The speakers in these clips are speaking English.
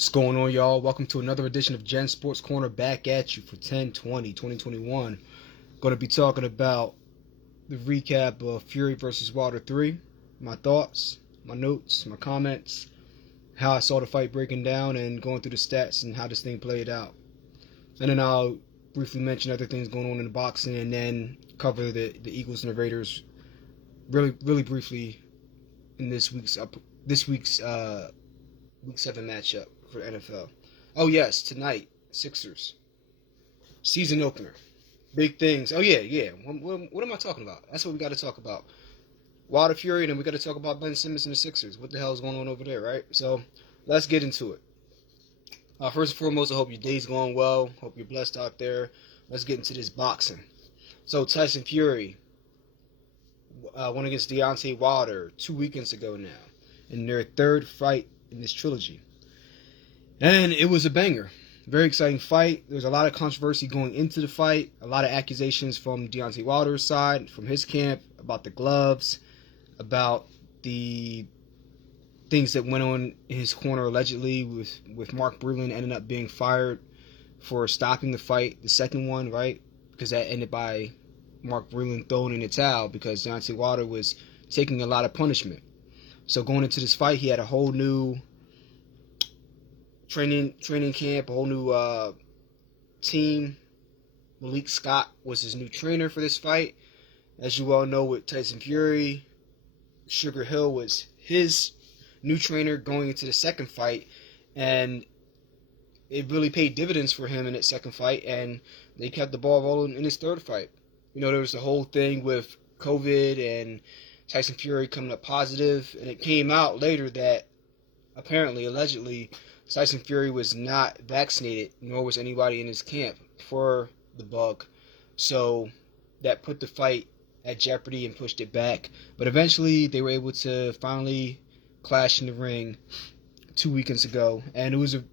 What's going on, y'all? Welcome to another edition of Gen Sports Corner, back at you for 10/20/2021. Going to be talking about the recap of Fury versus Wilder 3, my thoughts, my notes, my comments, how I saw the fight breaking down, and going through the stats and how this thing played out. And then I'll briefly mention other things going on in the boxing, and then cover the Eagles and the Raiders really briefly in this week's Week 7 matchup for the NFL. Oh, yes, tonight, Sixers. Season opener. Big things. Oh, yeah. What am I talking about? That's what we got to talk about. Wilder Fury, and then we got to talk about Ben Simmons and the Sixers. What the hell is going on over there, right? So, let's get into it. First and foremost, I hope your day's going well. Hope you're blessed out there. Let's get into this boxing. So, Tyson Fury won against Deontay Wilder 2 weekends ago now, in their third fight in this trilogy. And it was a banger. Very exciting fight. There was a lot of controversy going into the fight. A lot of accusations from Deontay Wilder's side, from his camp, about the gloves, about the things that went on in his corner allegedly with Mark Breland ending up being fired for stopping the fight, the second one, right? Because that ended by Mark Breland throwing in the towel because Deontay Wilder was taking a lot of punishment. So going into this fight, he had a whole new training camp, a whole new team. Malik Scott was his new trainer for this fight. As you all know, with Tyson Fury, Sugar Hill was his new trainer going into the second fight, and it really paid dividends for him in that second fight, and they kept the ball rolling in his third fight. You know, there was the whole thing with COVID and Tyson Fury coming up positive, and it came out later that apparently, allegedly, Tyson Fury was not vaccinated, nor was anybody in his camp for the bug. So that put the fight at jeopardy and pushed it back. But eventually, they were able to finally clash in the ring 2 weekends ago, and it was a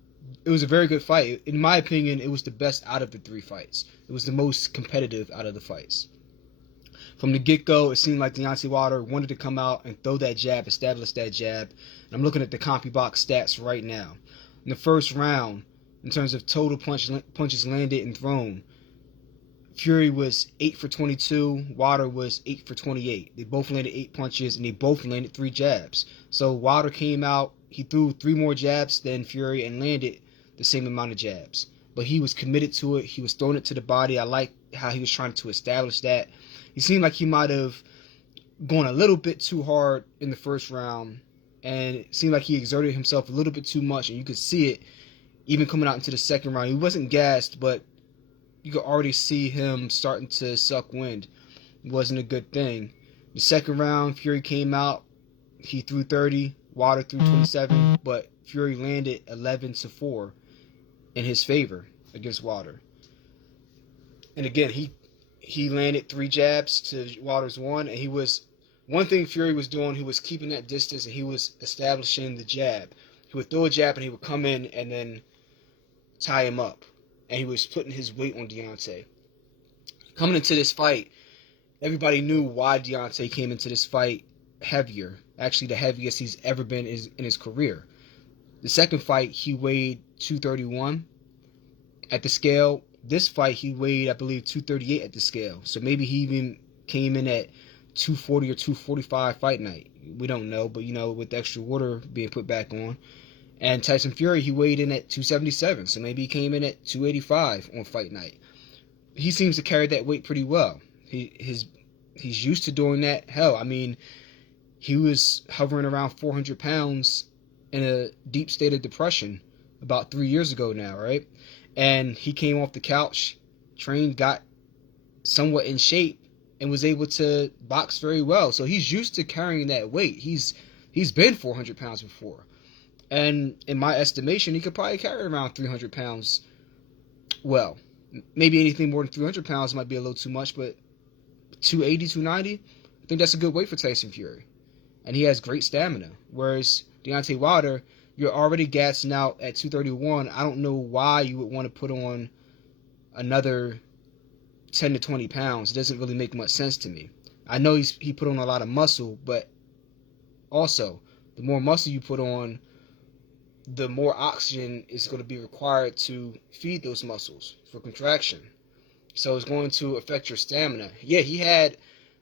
very good fight. In my opinion, it was the best out of the three fights. It was the most competitive out of the fights. From the get-go, it seemed like Deontay Wilder wanted to come out and throw that jab, establish that jab. And I'm looking at the CompuBox stats right now. In the first round, in terms of total punches landed and thrown, Fury was 8 for 22, Wilder was 8 for 28. They both landed 8 punches, and they both landed 3 jabs. So Wilder came out, he threw 3 more jabs than Fury and landed the same amount of jabs. But he was committed to it. He was throwing it to the body. I like how he was trying to establish that. He seemed like he might have gone a little bit too hard in the first round, and it seemed like he exerted himself a little bit too much, and you could see it even coming out into the second round. He wasn't gassed, but you could already see him starting to suck wind. It wasn't a good thing. The second round, Fury came out. He threw 30, Wilder threw 27, but Fury landed 11-4 in his favor against Wilder. And again, he landed 3 jabs to Wilder's 1, and one thing Fury was doing, he was keeping that distance, and he was establishing the jab. He would throw a jab, and he would come in and then tie him up, and he was putting his weight on Deontay. Coming into this fight, everybody knew why Deontay came into this fight heavier, actually the heaviest he's ever been in his career. The second fight, he weighed 231 at the scale. This fight, he weighed, I believe, 238 at the scale. So maybe he even came in at 240 or 245 fight night. We don't know, but, with the extra water being put back on. And Tyson Fury, he weighed in at 277. So maybe he came in at 285 on fight night. He seems to carry that weight pretty well. He's used to doing that. Hell, I mean, he was hovering around 400 pounds in a deep state of depression about 3 years ago now, right? And he came off the couch, trained, got somewhat in shape, and was able to box very well. So he's used to carrying that weight. He's been 400 pounds before. And in my estimation, he could probably carry around 300 pounds well. Maybe anything more than 300 pounds might be a little too much, but 280, 290, I think that's a good weight for Tyson Fury. And he has great stamina. Whereas Deontay Wilder, you're already gassing out at 231. I don't know why you would want to put on another 10 to 20 pounds. It doesn't really make much sense to me. I know he put on a lot of muscle, but also, the more muscle you put on, the more oxygen is going to be required to feed those muscles for contraction. So it's going to affect your stamina. Yeah, he had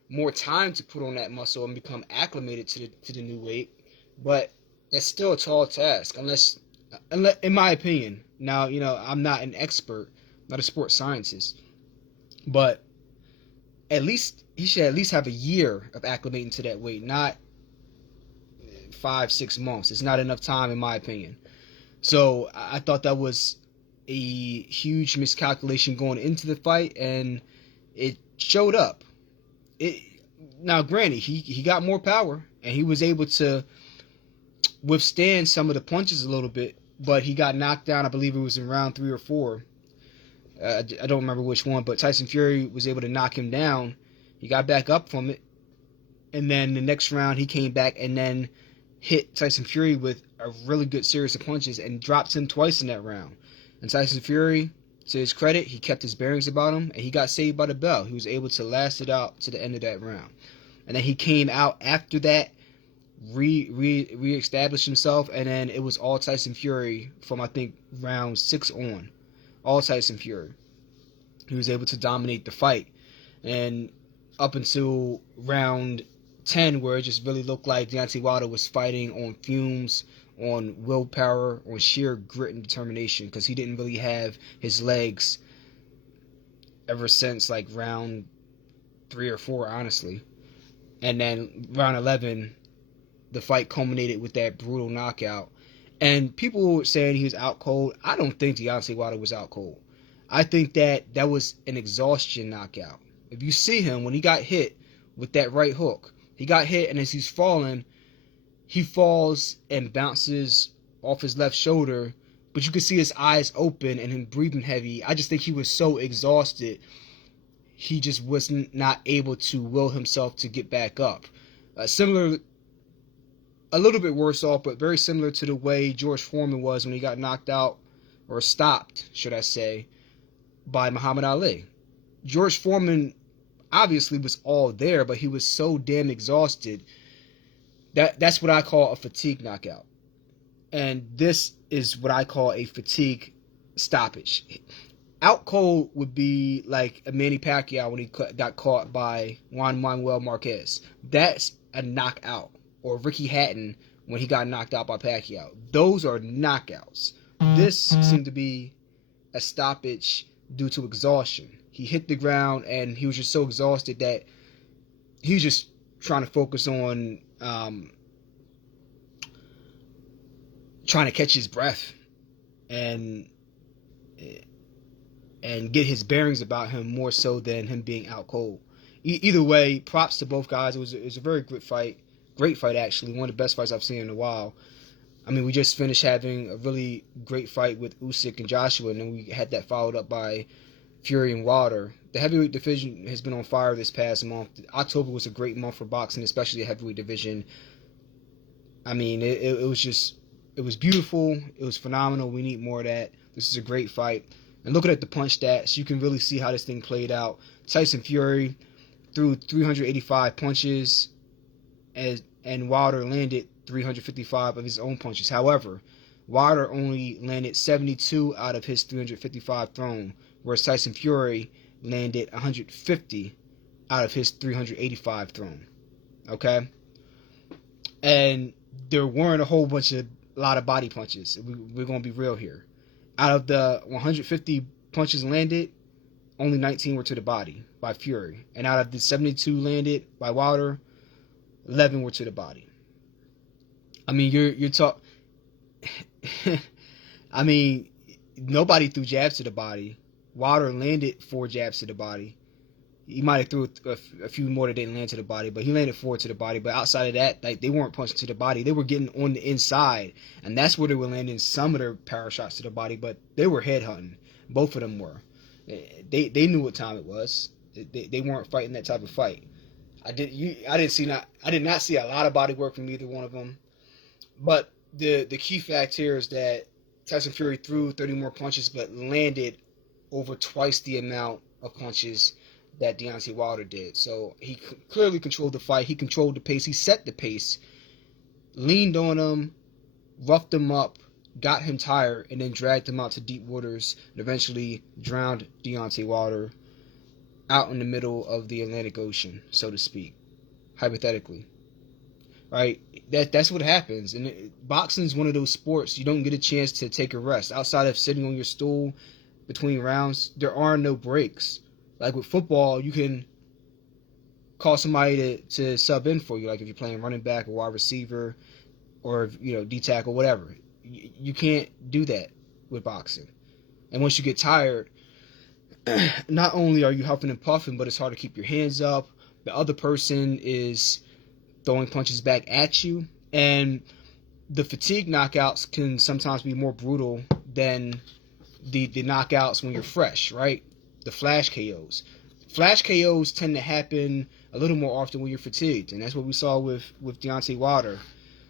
more time to put on that muscle and become acclimated to the new weight, but that's still a tall task, unless, in my opinion. Now, I'm not an expert, not a sports scientist, but at least he should at least have a year of acclimating to that weight, not 5-6 months. It's not enough time, in my opinion. So I thought that was a huge miscalculation going into the fight, and it showed up. Now, granted, he got more power, and he was able to withstand some of the punches a little bit, but he got knocked down. I believe it was in round 3 or 4. I don't remember which one, but Tyson Fury was able to knock him down. He got back up from it, and then the next round he came back and then hit Tyson Fury with a really good series of punches and dropped him twice in that round. And Tyson Fury, to his credit, he kept his bearings about him, and he got saved by the bell. He was able to last it out to the end of that round. And then he came out after that, re-established himself, and then it was all Tyson Fury from, I think, round 6 on. All Tyson Fury. He was able to dominate the fight. And up until round 10, where it just really looked like Deontay Wilder was fighting on fumes, on willpower, on sheer grit and determination, because he didn't really have his legs ever since like round 3 or 4, honestly. And then round 11, the fight culminated with that brutal knockout. And people were saying he was out cold. I don't think Deontay Wilder was out cold. I think that was an exhaustion knockout. If you see him, when he got hit with that right hook, he got hit, and as he's falling, he falls and bounces off his left shoulder, but you could see his eyes open and him breathing heavy. I just think he was so exhausted, he just was not able to will himself to get back up. Similar, a little bit worse off, but very similar to the way George Foreman was when he got knocked out, or stopped, should I say, by Muhammad Ali. George Foreman obviously was all there, but he was so damn exhausted. That's what I call a fatigue knockout. And this is what I call a fatigue stoppage. Out cold would be like a Manny Pacquiao when he got caught by Juan Manuel Marquez. That's a knockout. Or Ricky Hatton when he got knocked out by Pacquiao. Those are knockouts. This seemed to be a stoppage due to exhaustion. He hit the ground and he was just so exhausted that he was just trying to focus on trying to catch his breath and get his bearings about him more so than him being out cold. Either way, props to both guys. It was a very good fight. Great fight, actually. One of the best fights I've seen in a while. I mean, we just finished having a really great fight with Usyk and Joshua, and then we had that followed up by Fury and Wilder. The heavyweight division has been on fire this past month. October was a great month for boxing, especially the heavyweight division. I mean, it was beautiful. It was phenomenal. We need more of that. This is a great fight. And looking at the punch stats, you can really see how this thing played out. Tyson Fury threw 385 punches, and Wilder landed 355 of his own punches. However, Wilder only landed 72 out of his 355 thrown, whereas Tyson Fury landed 150 out of his 385 thrown. Okay? And there weren't a lot of body punches. We're going to be real here. Out of the 150 punches landed, only 19 were to the body by Fury. And out of the 72 landed by Wilder, 11 were to the body. I mean, you're talking... I mean, nobody threw jabs to the body. Wilder landed 4 jabs to the body. He might have threw a few more that didn't land to the body, but he landed 4 to the body. But outside of that, like, they weren't punching to the body. They were getting on the inside, and that's where they were landing some of their power shots to the body. But they were headhunting. Both of them were. They knew what time it was. They weren't fighting that type of fight. I did not see a lot of body work from either one of them. But the key fact here is that Tyson Fury threw 30 more punches, but landed over twice the amount of punches that Deontay Wilder did. So he clearly controlled the fight. He controlled the pace. He set the pace, leaned on him, roughed him up, got him tired, and then dragged him out to deep waters and eventually drowned Deontay Wilder out in the middle of the Atlantic Ocean, so to speak, hypothetically. Right? That's what happens. And boxing is one of those sports you don't get a chance to take a rest. Outside of sitting on your stool between rounds, there are no breaks. Like with football, you can call somebody to sub in for you, like if you're playing running back or wide receiver or D tackle, whatever. You can't do that with boxing. And once you get tired, not only are you huffing and puffing, but it's hard to keep your hands up. The other person is throwing punches back at you, and the fatigue knockouts can sometimes be more brutal than the knockouts when you're fresh, right? The flash KOs. Flash KOs tend to happen a little more often when you're fatigued, and that's what we saw with Deontay Wilder.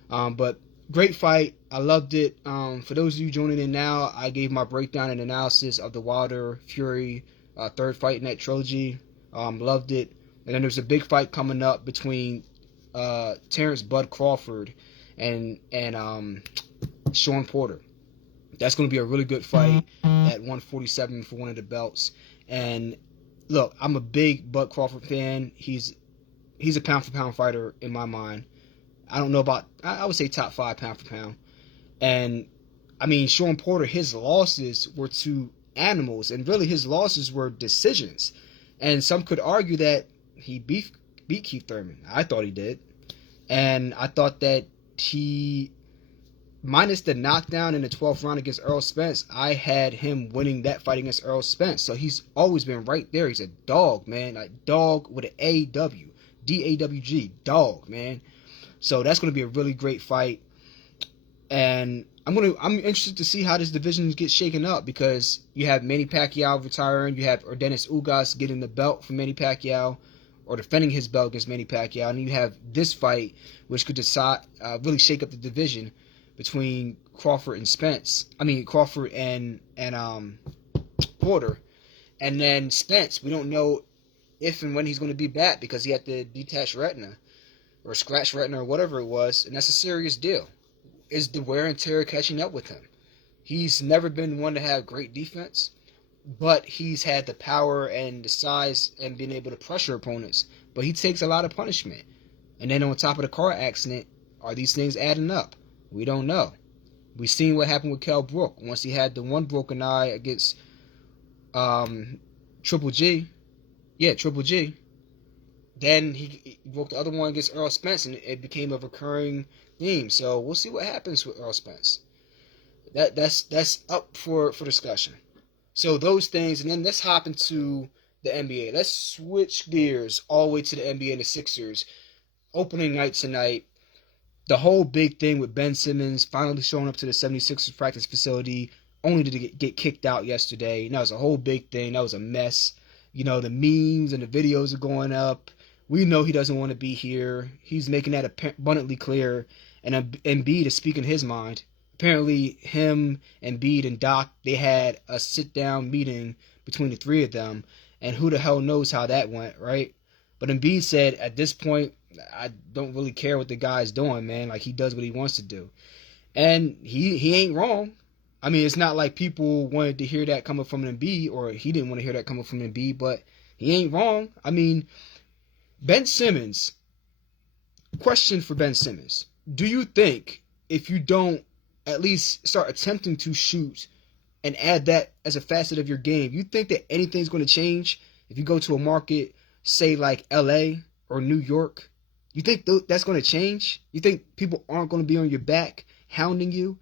But great fight. I loved it. For those of you joining in now, I gave my breakdown and analysis of the Wilder Fury third fight in that trilogy. Loved it. And then there's a big fight coming up between Terrence Bud Crawford and Sean Porter. That's going to be a really good fight at 147 for one of the belts. And look, I'm a big Bud Crawford fan. He's a pound for pound fighter in my mind. I don't know about, I would say top 5 pound for pound. And I mean, Sean Porter, his losses were to animals, and really his losses were decisions. And some could argue that he beat Keith Thurman. I thought he did. And I thought that he, minus the knockdown in the 12th round against Errol Spence, I had him winning that fight against Errol Spence. So he's always been right there. He's a dog, man. Like dog with an A-W. D-A-W-G. Dog, man. So that's going to be a really great fight. And I'm interested to see how this division gets shaken up, because you have Manny Pacquiao retiring. You have Yordenis Ugas getting the belt from Manny Pacquiao, or defending his belt against Manny Pacquiao. And you have this fight, which could decide, really shake up the division between Crawford and Spence. I mean, Crawford and Porter. And then Spence, we don't know if and when he's going to be back, because he had the detached retina or scratched retina or whatever it was. And that's a serious deal. Is the wear and tear catching up with him? He's never been one to have great defense, but he's had the power and the size and being able to pressure opponents. But he takes a lot of punishment. And then on top of the car accident, are these things adding up? We don't know. We've seen what happened with Kell Brook once he had the one broken eye against Triple G. Yeah, Triple G. Then he broke the other one against Errol Spence, and it became a recurring theme. So we'll see what happens with Errol Spence. That's up for discussion. So those things, and then let's hop into the NBA. Let's switch gears all the way to the NBA and the Sixers. Opening night tonight. The whole big thing with Ben Simmons finally showing up to the 76ers practice facility, only to get kicked out yesterday. And that was a whole big thing. That was a mess. The memes and the videos are going up. We know he doesn't want to be here. He's making that abundantly clear. And Embiid is speaking his mind. Apparently, him, Embiid, and Doc, they had a sit-down meeting between the three of them. And who the hell knows how that went, right? But Embiid said, at this point, I don't really care what the guy's doing, man. Like, he does what he wants to do. And he ain't wrong. I mean, it's not like people wanted to hear that coming from Embiid, or he didn't want to hear that coming from Embiid, but he ain't wrong. I mean, Ben Simmons, question for Ben Simmons. Do you think if you don't at least start attempting to shoot and add that as a facet of your game, you think that anything's going to change if you go to a market, say like LA or New York? You think that's going to change? You think people aren't going to be on your back hounding you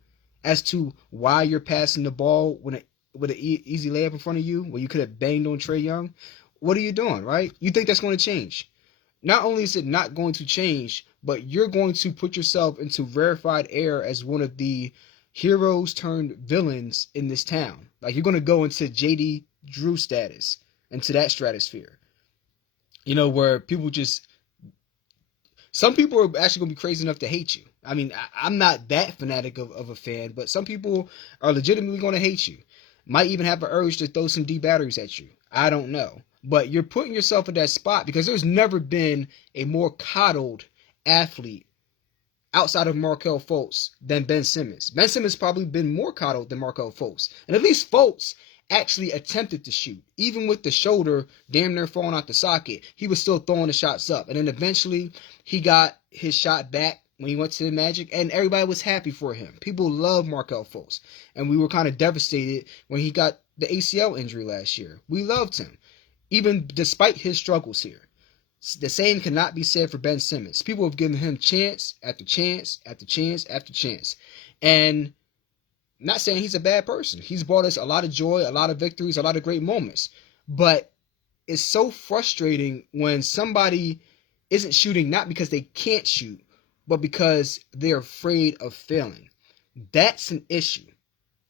as to why you're passing the ball with an easy layup in front of you when you could have banged on Trae Young? What are you doing, right? You think that's going to change? Not only is it not going to change, but you're going to put yourself into rarefied air as one of the heroes turned villains in this town. Like, you're going to go into JD Drew status, into that stratosphere. Where people just... Some people are actually going to be crazy enough to hate you. I mean, I'm not that fanatic of a fan, but some people are legitimately going to hate you. Might even have an urge to throw some D batteries at you. I don't know. But you're putting yourself in that spot because there's never been a more coddled athlete outside of Markelle Fultz than Ben Simmons. Ben Simmons probably been more coddled than Markelle Fultz. And at least Fultz actually attempted to shoot. Even with the shoulder damn near falling out the socket, he was still throwing the shots up. And then eventually he got his shot back when he went to the Magic, and everybody was happy for him. People love Markelle Fultz. And we were kind of devastated when he got the ACL injury last year. We loved him, even despite his struggles here. The same cannot be said for Ben Simmons. People have given him chance after chance after chance after chance. And I'm not saying he's a bad person. He's brought us a lot of joy, a lot of victories, a lot of great moments. But it's so frustrating when somebody isn't shooting not because they can't shoot, but because they're afraid of failing. That's an issue.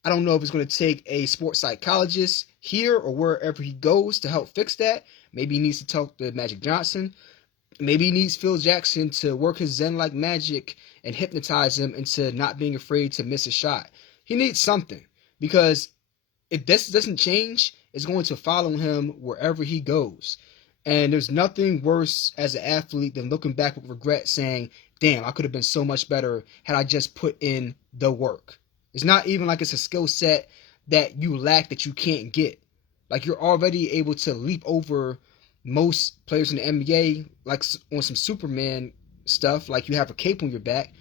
I don't know if it's going to take a sports psychologist here or wherever he goes to help fix that. Maybe he needs to talk to Magic Johnson. Maybe he needs Phil Jackson to work his Zen-like magic and hypnotize him into not being afraid to miss a shot. He needs something, because if this doesn't change, it's going to follow him wherever he goes. And there's nothing worse as an athlete than looking back with regret saying, damn, I could have been so much better had I just put in the work. It's not even like it's a skill set that you lack that you can't get. Like, you're already able to leap over most players in the NBA, like on some Superman stuff, like you have a cape on your back,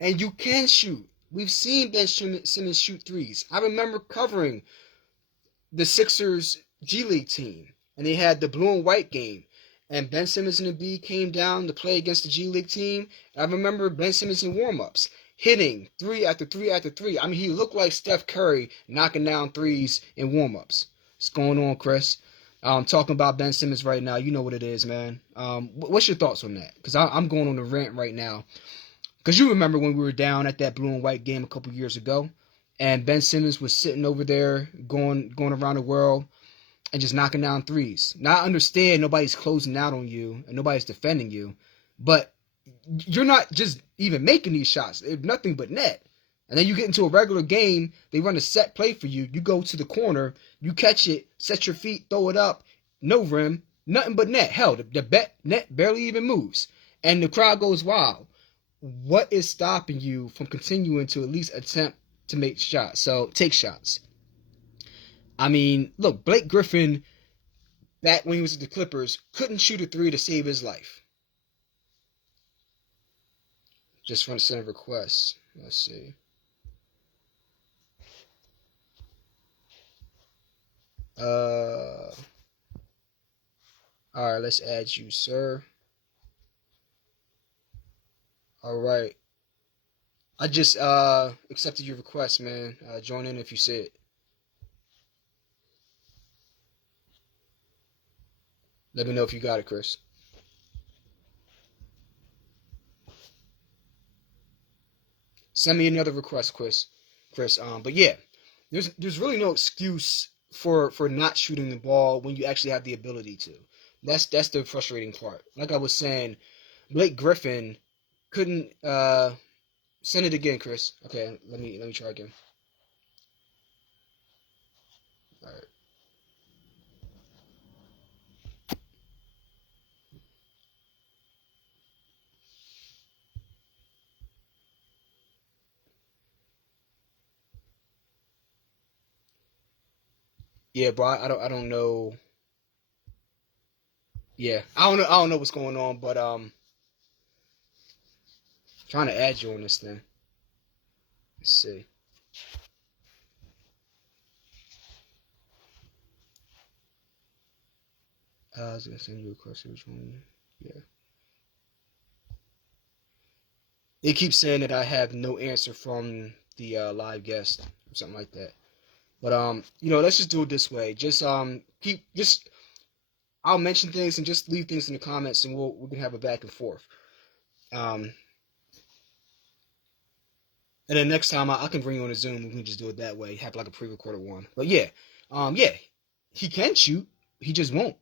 and you can shoot. We've seen Ben Simmons shoot threes. I remember covering the Sixers G League team, and they had the blue and white game, and Ben Simmons and the B came down to play against the G League team. I remember Ben Simmons in warm-ups, hitting three after three after three. I mean, he looked like Steph Curry knocking down threes in warm-ups. What's going on, Chris? I'm talking about Ben Simmons right now. You know what it is, man. What's your thoughts on that? Because I'm going on a rant right now. Because you remember when we were down at that blue and white game a couple years ago, and Ben Simmons was sitting over there going around the world and just knocking down threes. Now, I understand nobody's closing out on you and nobody's defending you, but you're not just even making these shots. They're nothing but net. And then you get into a regular game, they run a set play for you. You go to the corner, you catch it, set your feet, throw it up, no rim, nothing but net. Hell, the net barely even moves. And the crowd goes wild. What is stopping you from continuing to at least attempt to make shots? So take shots. I mean, look, Blake Griffin, back when he was at the Clippers, couldn't shoot a three to save his life. Just want to send a request. Let's see. All right, let's add you, sir. All right. I just accepted your request, man. Join in if you see it. Let me know if you got it, Chris. Send me another request, Chris. But yeah, there's really no excuse for not shooting the ball when you actually have the ability to. That's the frustrating part. Like I was saying, Blake Griffin couldn't send it again, Chris. Okay, let me try again. All right. Yeah, bro, I don't know. Yeah, I don't know what's going on, but trying to add you on this thing. Let's see. I was gonna send you a question. Which one? Yeah. They keep saying that I have no answer from the live guest or something like that. But let's just do it this way. Just I'll mention things and just leave things in the comments, and we can have a back and forth. And then next time I can bring you on a Zoom. We can just do it that way. Have like a pre-recorded one. But yeah, he can shoot. He just won't.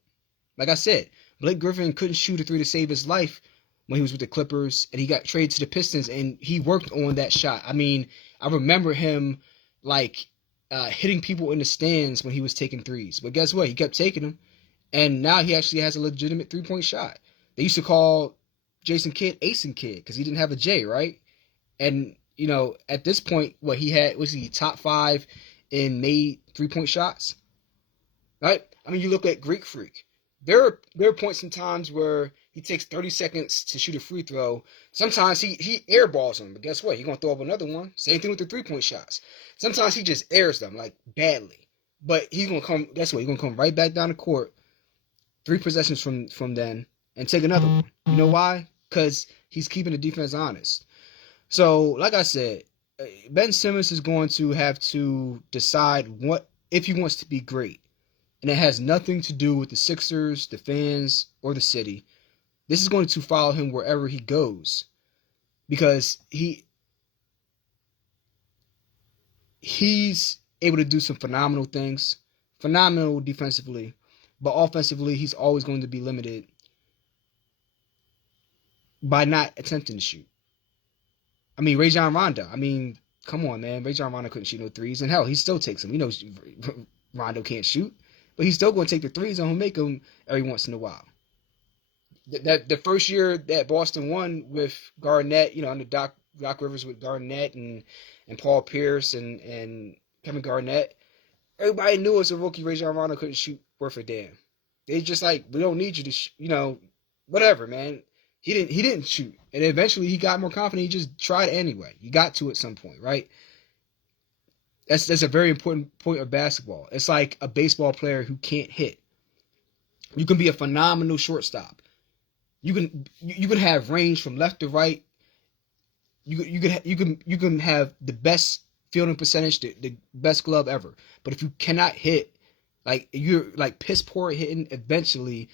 Like I said, Blake Griffin couldn't shoot a three to save his life when he was with the Clippers, and he got traded to the Pistons, and he worked on that shot. I mean, I remember him like hitting people in the stands when he was taking threes. But guess what? He kept taking them, and now he actually has a legitimate three-point shot. They used to call Jason Kidd Asen Kidd because he didn't have a J, right? And at this point, what he had was he top 5 in made 3-point shots, right? I mean, you look at Greek Freak. There are points in times where he takes 30 seconds to shoot a free throw. Sometimes he airballs them, but guess what? He's gonna throw up another one. Same thing with the 3-point shots. Sometimes he just airs them like badly, but he's gonna come. Guess what? He's gonna come right back down the court, 3 possessions from then, and take another one. You know why? Because he's keeping the defense honest. So, like I said, Ben Simmons is going to have to decide what if he wants to be great. And it has nothing to do with the Sixers, the fans, or the city. This is going to follow him wherever he goes. Because he's able to do some phenomenal things. Phenomenal defensively. But offensively, he's always going to be limited by not attempting to shoot. I mean, Rajon Rondo. I mean, come on, man. Rajon Rondo couldn't shoot no threes. And hell, he still takes them. You know, Rondo can't shoot. But he's still going to take the threes and he'll make them every once in a while. The first year that Boston won with Garnett, under Doc Rivers with Garnett and Paul Pierce and Kevin Garnett, everybody knew as a rookie Rajon Rondo couldn't shoot worth a damn. They just like, we don't need you to, whatever, man. He didn't shoot, and eventually he got more confident. He just tried anyway. He got to at some point, right? That's a very important point of basketball. It's like a baseball player who can't hit. You can be a phenomenal shortstop. You can have range from left to right. You can have the best fielding percentage, the best glove ever. But if you cannot hit, like you're like piss poor at hitting, eventually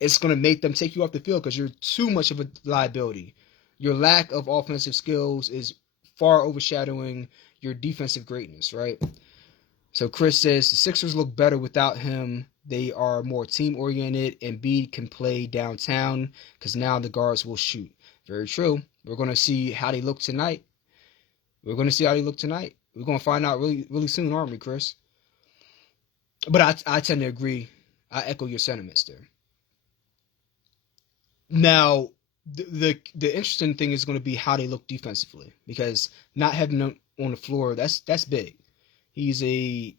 it's going to make them take you off the field because you're too much of a liability. Your lack of offensive skills is far overshadowing your defensive greatness, right? So Chris says the Sixers look better without him. They are more team-oriented, and Embiid can play downtown because now the guards will shoot. Very true. We're going to see how they look tonight. We're going to find out really, really soon, aren't we, Chris? But I tend to agree. I echo your sentiments there. Now, the interesting thing is going to be how they look defensively, because not having him on the floor, that's big. We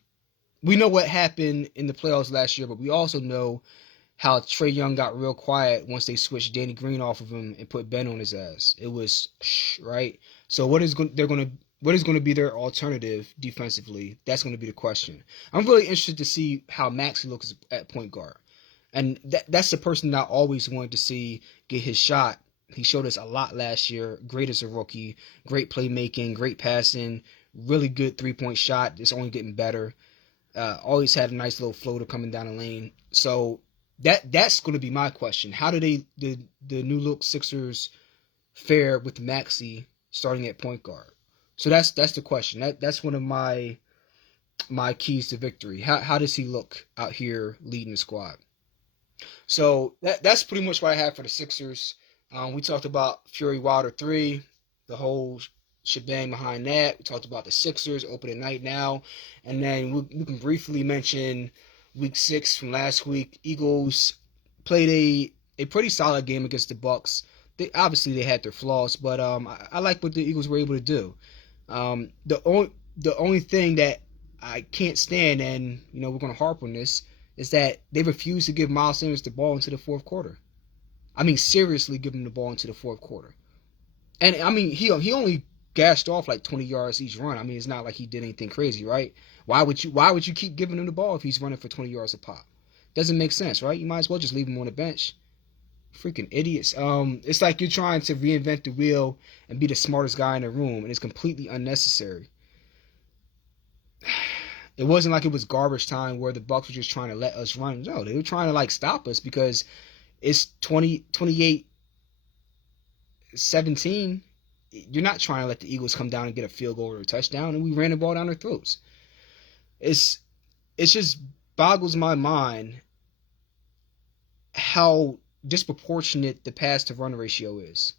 know what happened in the playoffs last year, but we also know how Trae Young got real quiet once they switched Danny Green off of him and put Ben on his ass. It was right. So what is going to be their alternative defensively? That's going to be the question. I'm really interested to see how Maxey looks at point guard. And that's the person that I always wanted to see get his shot. He showed us a lot last year. Great as a rookie. Great playmaking. Great passing. Really good 3-point shot. It's only getting better. Always had a nice little floater coming down the lane. So that's going to be my question. How do the new look Sixers fare with Maxey starting at point guard? So that's the question. That's one of my keys to victory. How does he look out here leading the squad? So that's pretty much what I have for the Sixers. We talked about Fury Wilder 3, the whole shebang behind that. We talked about the Sixers opening night now. And then we can briefly mention week 6 from last week. Eagles played a pretty solid game against the Bucks. They had their flaws, but I like what the Eagles were able to do. The only thing that I can't stand, and we're going to harp on this, is that they refuse to give Miles Sanders the ball into the fourth quarter. I mean, seriously, give him the ball into the fourth quarter. And I mean, he only gashed off like 20 yards each run. I mean, it's not like he did anything crazy, right? Why would you keep giving him the ball if he's running for 20 yards a pop? Doesn't make sense, right? You might as well just leave him on the bench. Freaking idiots. It's like you're trying to reinvent the wheel and be the smartest guy in the room, and it's completely unnecessary. It wasn't like it was garbage time where the Bucks were just trying to let us run. No, they were trying to stop us because it's 28-17. You're not trying to let the Eagles come down and get a field goal or a touchdown, and we ran the ball down their throats. It just boggles my mind how disproportionate the pass to run ratio is.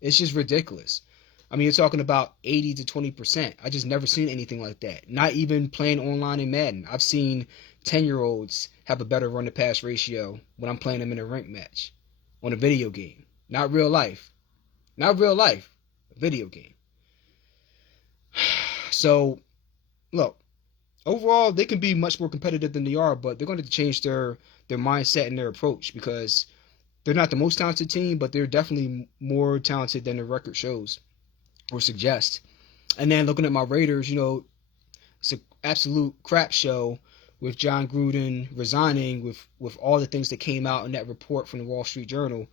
It's just ridiculous. I mean, you're talking about 80 to 20%. I just never seen anything like that. Not even playing online in Madden. I've seen 10-year-olds have a better run-to-pass ratio when I'm playing them in a ranked match on a video game. not real life. Not real life. A video game. So, look, overall, they can be much more competitive than they are, but they're going to change their mindset and their approach because they're not the most talented team, but they're definitely more talented than the record shows or suggests. And then looking at my Raiders, it's an absolute crap show with John Gruden resigning with all the things that came out in that report from the Wall Street Journal.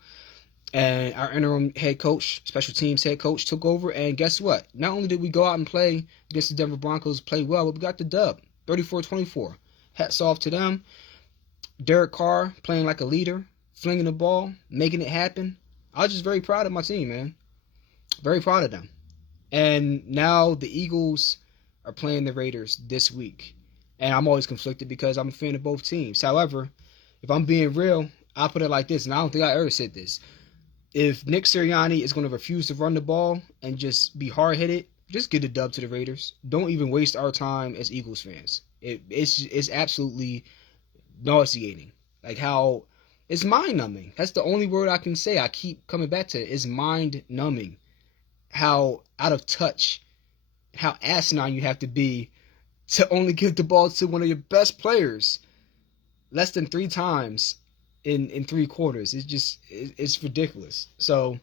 And our interim head coach, special teams head coach, took over. And guess what? Not only did we go out and play against the Denver Broncos, play well, but we got the dub, 34-24. Hats off to them. Derek Carr playing like a leader, flinging the ball, making it happen. I was just very proud of my team, man. Very proud of them. And now the Eagles are playing the Raiders this week. And I'm always conflicted because I'm a fan of both teams. However, if I'm being real, I'll put it like this, and I don't think I ever said this. If Nick Sirianni is going to refuse to run the ball and just be hard-headed, just get a dub to the Raiders. Don't even waste our time as Eagles fans. It's absolutely nauseating. Like how it's mind-numbing. That's the only word I can say. I keep coming back to it. It's mind-numbing. How out of touch, how asinine you have to be to only give the ball to one of your best players less than 3 times in 3 quarters. It's ridiculous. So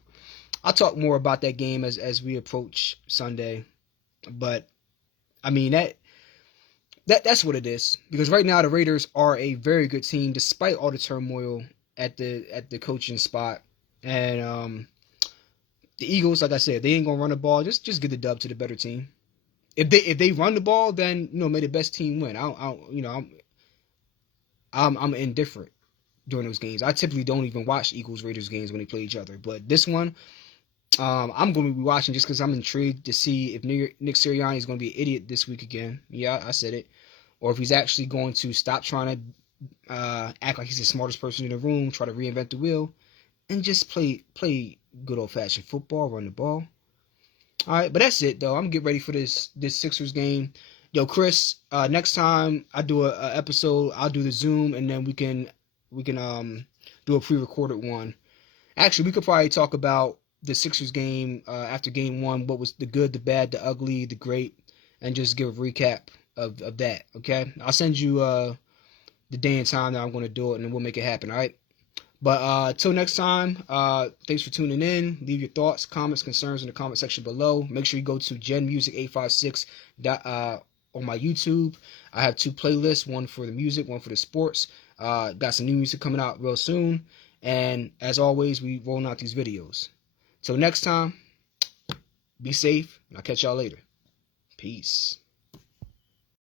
I'll talk more about that game as we approach Sunday. But I mean that's what it is. Because right now the Raiders are a very good team despite all the turmoil at the coaching spot. And the Eagles, like I said, they ain't gonna run the ball. Just get the dub to the better team. If they run the ball, then may the best team win. I'm indifferent during those games. I typically don't even watch Eagles Raiders games when they play each other. But this one, I'm going to be watching just because I'm intrigued to see if Nick Sirianni is going to be an idiot this week again. Yeah, I said it. Or if he's actually going to stop trying to act like he's the smartest person in the room, try to reinvent the wheel, and just play good old-fashioned football, run the ball. All right, but that's it, though. I'm going to get ready for this Sixers game. Yo, Chris, next time I do a episode, I'll do the Zoom, and then we can do a pre-recorded one. Actually, we could probably talk about the Sixers game after game 1, what was the good, the bad, the ugly, the great, and just give a recap of that, okay? I'll send you the day and time that I'm going to do it, and then we'll make it happen, all right? But till next time, thanks for tuning in. Leave your thoughts, comments, concerns in the comment section below. Make sure you go to genmusic856 on my YouTube. I have 2 playlists, one for the music, one for the sports. Got some new music coming out real soon. And as always, we rolling out these videos. Till next time, be safe, and I'll catch y'all later. Peace.